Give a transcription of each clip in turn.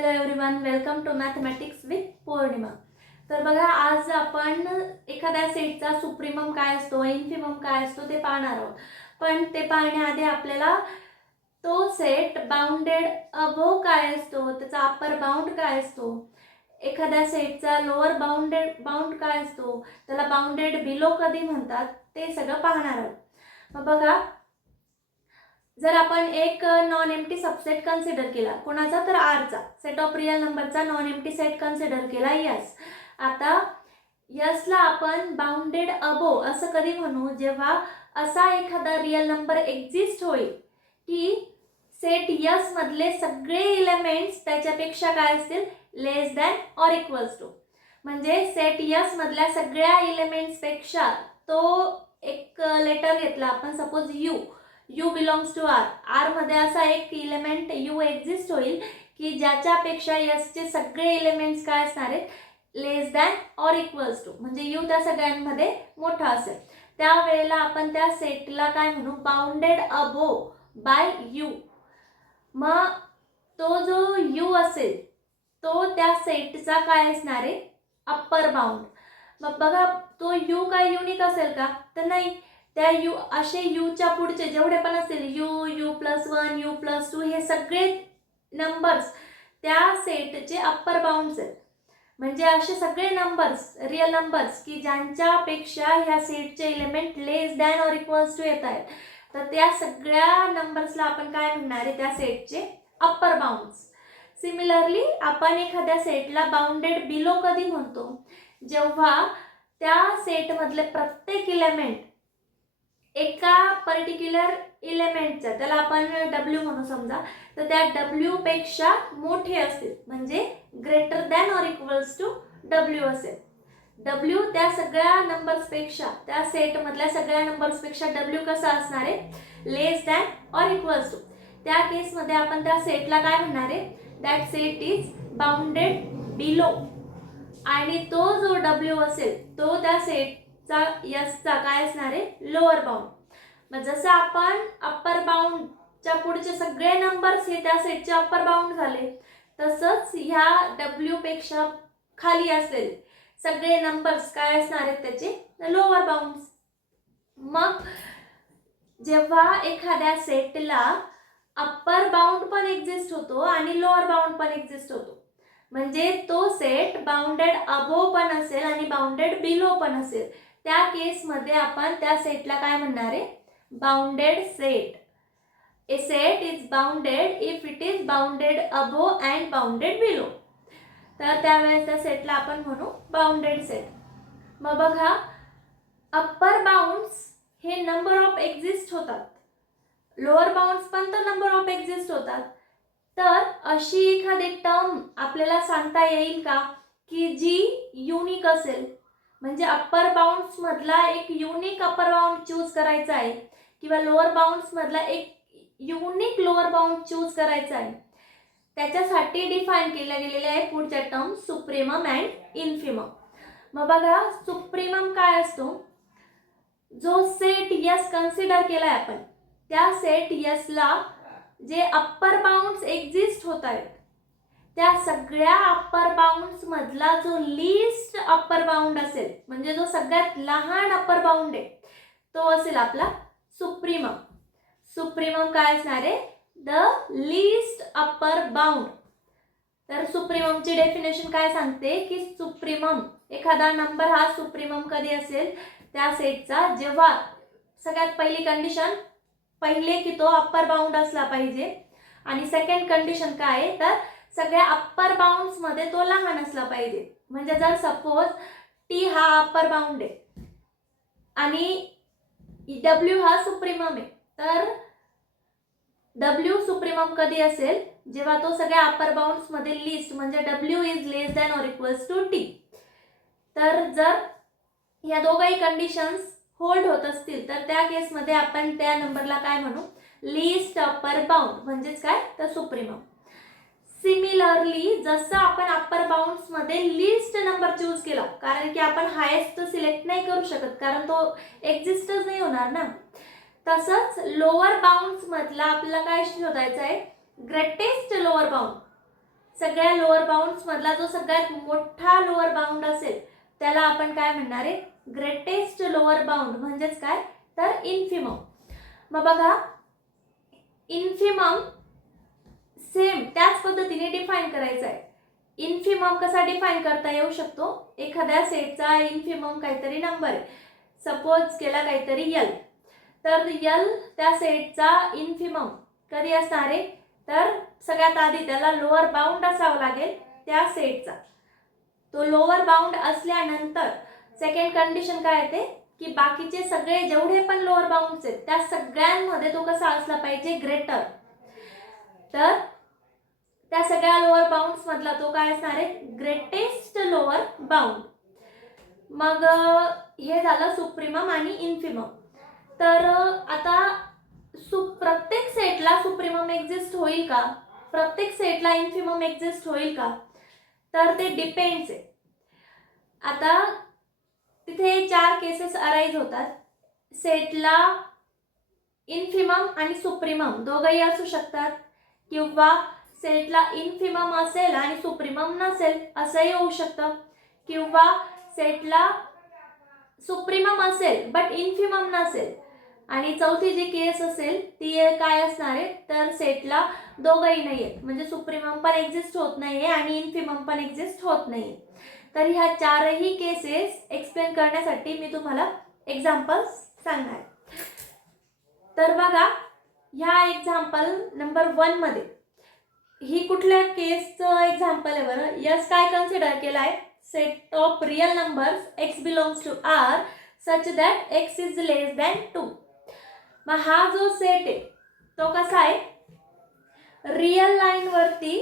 Hello everyone, welcome to mathematics with Purnima. तर बघा, आज आपण एखाद्या सेटचा सुप्रीमम काय असतो, इन्फिमम काय असतो ते पाहणार आहोत. पण ते पाहण्याआधी आपल्याला तो सेट बाउंडेड अबोव काय असतो, त्याचा अप्पर बाउंड काय असतो, एखाद्या सेटचा लोअर बाउंड काय असतो, त्याला बाउंडेड बिलो कधी म्हणतात, ते सगळं पाहणार आहोत. मग बघा, जर आपण एक नॉन एम्प्टी सबसेट कन्सिडर केला, कोणाचा तर आरचा, सेट ऑफ रियल नंबरचा नॉन एम्प्टी सेट कन्सिडर केला यस. आता यसला आपण बाउंडेड अबो असं कधी म्हणू, जेव्हा असा एखादा रियल नंबर एक्झिस्ट होईल की सेट यस मधले सगळे एलिमेंट्स त्याच्यापेक्षा काय असतील, less than or equals to. म्हणजे सेट यस मधल्या सगळ्या एलिमेंट्स पेक्षा तो एक लेटर घेतला आपण, suppose u belongs to R मध्ये असा एक इलेमेंट यू एक्झिस्ट होईल की ज्याच्यापेक्षा यसचे सगळे एलिमेंट्स काय असणार आहेत, लेस दॅन ऑर इक्वल्स टू, म्हणजे यू त्या सगळ्यांमध्ये मोठा असेल. त्यावेळेला आपण त्या सेटला काय म्हणू, बाउंडेड अबो बाय यू. मग तो जो यू असेल तो त्या सेटचा काय असणार आहे, अप्पर बाउंड. मग बघा, तो यू काय युनिक असेल का, तर नाही. त्या यू असे यूच्या पुढचे जेवढे पण असतील, u+1 u+2 हे सगळे नंबर्स त्या सेटचे अप्पर बाउंड्स आहेत. म्हणजे असे सगळे नंबर्स, रियल नंबर्स की ज्यांच्यापेक्षा ह्या सेटचे element less than or equals to येत आहेत, तर त्या सगळ्या नंबर्सला आपण काय म्हणणार आहे, त्या सेटचे अप्पर बाउंड्स. सिमिलरली आपण एखाद्या सेटला बाउंडेड बिलो कधी म्हणतो, जेव्हा त्या सेटमधले प्रत्येक एलिमेंट एका पर्टिक्युलर एलिमेंटचा, त्याला आपण डब्ल्यू म्हणू समजा, तर त्या डब्ल्यू पेक्षा मोठे असतील, म्हणजे greater than or equals to डब्ल्यू असेल. डब्ल्यू त्या सगळ्या नंबर्सपेक्षा, त्या सेटमधल्या सगळ्या नंबर्सपेक्षा डब्ल्यू कसा असणार आहे, लेस दॅन ऑर इक्वल्स टू. त्या केसमध्ये आपण त्या सेटला काय म्हणणार आहे, that set is bounded below. आणि तो जो डब्ल्यू असेल तो त्या सेटचा यसचा काय असणार आहे, लोअर बाउंड. मग जसं आपण अप्पर बाउंडच्या पुढचे सगळे नंबर्स हे त्या सेटचे अप्पर बाउंड झाले, तसंच ह्या डब्ल्यू पेक्षा खाली असलेले सगळे नंबर्स काय असणार आहेत, त्याचे लोअर बाउंड्स. मग जेव्हा एखाद्या सेटला अप्पर बाउंड पण एक्झिस्ट होतो आणि लोअर बाउंड पण एक्झिस्ट होतो, म्हणजे तो सेट बाउंडेड अबो पण असेल आणि बाउंडेड बिलो पण असेल, त्या केसमध्ये आपण त्या सेटला काय म्हणणार आहे, bounded set. A set is bounded if it is bounded above and bounded below. तर त्यावेळेस त्या सेटला आपण म्हणू बाउंडेड सेट. मग बघा, अप्पर बाउंड्स हे नंबर ऑफ एक्झिस्ट होतात, लोअर बाउंड्स पण तर नंबर ऑफ एक्झिस्ट होतात. तर अशी एखादी टर्म आपल्याला सांगता येईल का की जी युनिक असेल, म्हणजे अप्पर बाउंड्स मधला एक युनिक अप्पर बाउंड चूज करायचा आहे किंवा लोअर बाउंड्स मधला एक युनिक लोअर बाउंड चूज करायचा आहे, त्याच्यासाठी डिफाईन केल्या गेलेल्या आहे पुढच्या टर्म, सुप्रीमम अँड इन्फिमम. मग बघा, सुप्रीमम काय असतो, जो सेट यस कन्सिडर केलाय आपण, त्या सेट यसला जे अप्पर बाउंड्स एक्झिस्ट होत आहेत, त्या सगळ्या अप्पर बाउंड्स मधला जो लीस्ट अप्पर बाउंड असेल, म्हणजे जो सगळ्यात लहान अप्पर बाउंड आहे, तो असेल आपला सुप्रीमम. सुप्रीमम काय असणार आहे, द लीस्ट अप्पर बाउंड. तर सुप्रीममची डेफिनेशन काय सांगते की सुप्रीमम, एखादा नंबर हा सुप्रीमम कधी असेल, त्या सेटचा जेव्हा सगळ्यात पहिली कंडिशन पहिले की तो अप्पर बाउंड असला पाहिजे, आणि सेकंड कंडिशन काय आहे, तर सगळ्या अप्पर बाउंड्स मध्ये तो लहान असला पाहिजे. म्हणजे जर सपोज टी हा अप्पर बाउंड आहे आणि डब्ल्यू हा सुप्रीमम आहे, तर डब्ल्यू सुप्रीमम कधी असेल, जेव्हा तो सगळ्या अप्पर बाउंड्स मध्ये लिस्ट, म्हणजे डब्ल्यू is less than or equals to t. तर जर या दोघही कंडिशन्स होल्ड होत असतील, तर त्या केसमध्ये आपण त्या नंबरला काय म्हणू, लीस्ट अप्पर बाउंड, म्हणजेच काय, तर सुप्रीमम. सिमिलरली जसं आपण अप्पर बाउंड्स मध्ये लीस्ट नंबर चूज केला, कारण की आपण हायेस्ट सिलेक्ट नाही करू शकत, कारण तो एक्झिस्टच नाही होणार ना, तसंच लोअर बाउंड्स मधला आपल्याला काय शोधायचं आहे, ग्रेटेस्ट लोअर बाउंड. सगळ्या लोअर बाउंड्स मधला जो सगळ्यात मोठा लोअर बाउंड असेल त्याला आपण काय म्हणणार आहे, ग्रेटेस्ट लोअर बाउंड म्हणजेच काय तर इन्फिमम. मग बघा इन्फिमम सेम त्याच पद्धतीने डिफाइन करायचा आहे. इन्फिमम कसा डिफाइन करता येऊ शकतो, एखाद्या सेटचा इन्फिमम काहीतरी नंबर आहे, सपोज केला काहीतरी एल, तर एल त्या सेटचा इन्फिमम कधी असणार आहे, तर सगळ्यात आधी त्याला लोअर बाउंड असावा लागेल त्या सेटचा. तो लोअर बाउंड असल्यानंतर सेकंड कंडिशन काय येते की बाकीचे सगळे जेवढे पण लोअर बाउंड्स आहेत त्या सगळ्यांमध्ये तो कसा असला पाहिजे, ग्रेटर. तर त्या सगळ्या लोअर बाउंड्स मधला तो काय असणार आहे, ग्रेटेस्ट लोअर बाउंड. मग हे झालं सुप्रीमम आणि इन्फिमम. तर आता प्रत्येक सेटला सुप्रीमम एक्झिस्ट होईल का, प्रत्येक सेटला इन्फिमम एक्झिस्ट होईल का, तर ते डिपेंड्स आहे. आता तिथे 4 केसेस अराइज होतात. सेटला इन्फिमम आणि सुप्रीमम दोघंही असू शकतात, किंवा सेटला इन्फिमम असेल आणि सुप्रीमम नसेल असंही होऊ शकतं, किंवा सेटला सुप्रीमम असेल बट इन्फिमम नसेल. आणि चौथी जी केस असेल ती काय असणार आहे, तर सेटला दोघंही नाही आहेत, म्हणजे सुप्रीमम पण एक्झिस्ट होत नाहीये आणि इन्फिमम पण एक्झिस्ट होत नाहीये. तर ह्या 4ही केसेस एक्सप्लेन करण्यासाठी मी तुम्हाला एक्झाम्पल्स सांगणार. तर बघा ह्या एक्झाम्पल नंबर 1 मध्ये ही कुठल्या केसचं एक्झाम्पल आहे बरं. यस काय कन्सिडर केलं आहे, set of real numbers x belongs to R such that x is less than 2. मग हा जो सेट आहे तो कसा आहे, रियल लाईन वरती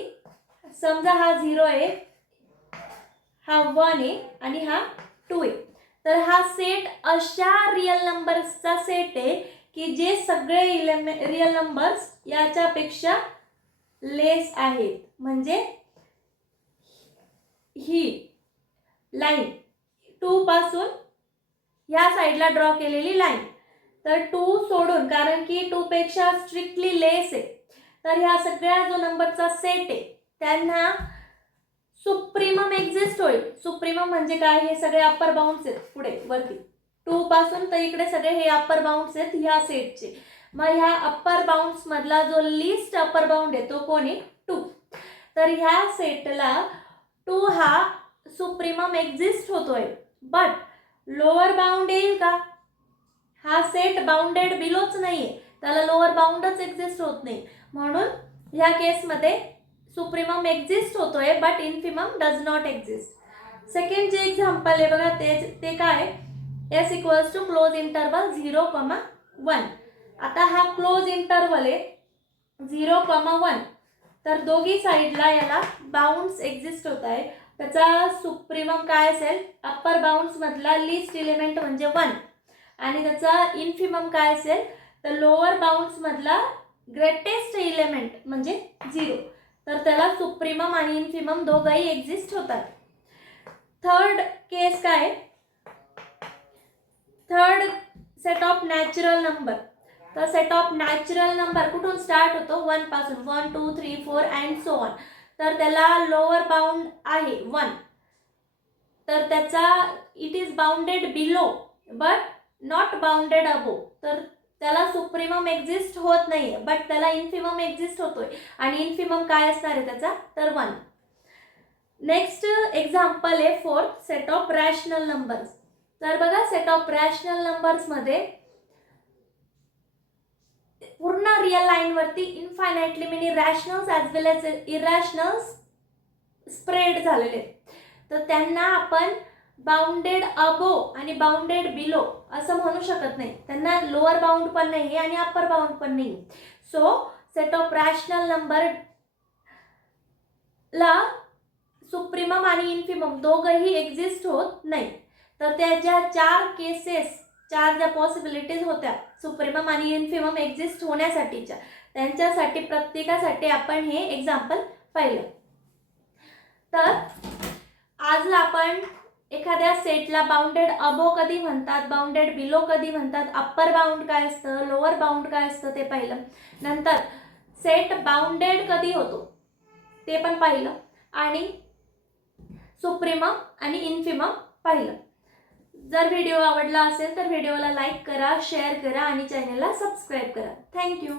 समजा हा 0 आहे, हा 1 आहे आणि हा 2 आहे. तर हा सेट अशा रियल नंबर्सचा सेट आहे की जे सगळे रियल नंबर्स याच्यापेक्षा लेस आहेत. म्हणजे ही लाईन 2 पासून या साईडला ड्रॉ केलेली लाईन, तर 2 सोडून, कारण की 2 पेक्षा स्ट्रिक्टली लेस आहे, तर ह्या सगळ्या जो नंबरचा सेट आहे त्यांना सुप्रीमम एक्झिस्ट होईल. सुप्रीमम म्हणजे काय, हे सगळे अप्पर बाउंड्स आहेत पुढे वरती 2 पासून, तर इकडे सगळे हे अप्पर बाउंड्स आहेत ह्या सेटचे. मग ह्या अप्पर बाउंड्स मधला जो लिस्ट अप्पर बाउंड आहे तो कोण आहे, 2. तर ह्या सेटला 2 हा सुप्रीमम एक्झिस्ट होतोय, बट लोअर बाउंड येईल का, हा सेट बाउंडेड बिलोच नाहीये, त्याला लोअर बाउंडच एक्झिस्ट होत नाही. म्हणून ह्या केसमध्ये सुप्रीमम एक्झिस्ट होतोय but infimum does not exist. Second जे एक्झाम्पल आहे बघा ते काय, s equals to closed interval 0,1. आता हा क्लोज इंटरवल आहे 0,1, तर दोघी साईडला याला बाउंड्स एक्झिस्ट होत आहे. त्याचा सुप्रीमम काय असेल, अप्पर बाउंड्स मधला लिस्ट एलिमेंट म्हणजे 1, आणि त्याचा इन्फिमम काय असेल, तर लोअर बाउंड्स मधला ग्रेटेस्ट एलिमेंट म्हणजे 0. तर त्याला सुप्रीमम आणि इन्फिमम दोघंही एक्झिस्ट होतात. थर्ड केस काय, third set of natural number. तर सेट ऑफ नॅचरल नंबर कुठून स्टार्ट होतो, 1 पासून, 1 2 3 4 अँड सो ऑन. तर त्याला लोअर बाउंड आहे 1, तर त्याचा it is bounded below but not bounded above. तर त्याला सुप्रीमम एक्झिस्ट होत नाही बट त्याला इन्फिमम एक्झिस्ट होतोय, आणि इन्फिमम काय असणार आहे त्याचा, तर 1. नेक्स्ट एक्झाम्पल आहे fourth, set of rational numbers. तर बघा सेट ऑफ रॅशनल नंबर्स मध्ये पूर्ण रियल लाईन वरती इनफायनाइटली मेनी रॅशनल्स ॲज वेल एज इरॅशनल्स स्प्रेड झालेले, तर त्यांना आपण बाउंडेड अबो आणि बाउंडेड बिलो असं म्हणू शकत नाही. त्यांना लोअर बाउंड पण नाही आणि अप्पर बाउंड पण नाही. So set of rational number ला सुप्रीमम आणि इन्फिमम दोघंही एक्झिस्ट होत नाही. तर त्याच्या 4 केसेस, 4 ज्या पॉसिबिलिटीज होत्या सुप्रीमम आणि इन्फिमम एक्झिस्ट होण्यासाठीच्या, त्यांच्यासाठी प्रत्येकासाठी आपण हे एक्झाम्पल पाहिलं. तर आज आपण एखाद्या सेटला बाउंडेड अबो कधी म्हणतात, बाउंडेड बिलो कधी म्हणतात, अप्पर बाउंड काय असतं, लोअर बाउंड काय असतं ते पाहिलं. नंतर सेट बाउंडेड कधी होतो ते पण पाहिलं. आणि सुप्रीमम आणि इन्फिमम पाहिलं. जर व्हिडिओ आवडला असेल तर व्हिडिओला लाईक करा, शेअर करा आणि चॅनलला सबस्क्राईब करा. थँक्यू.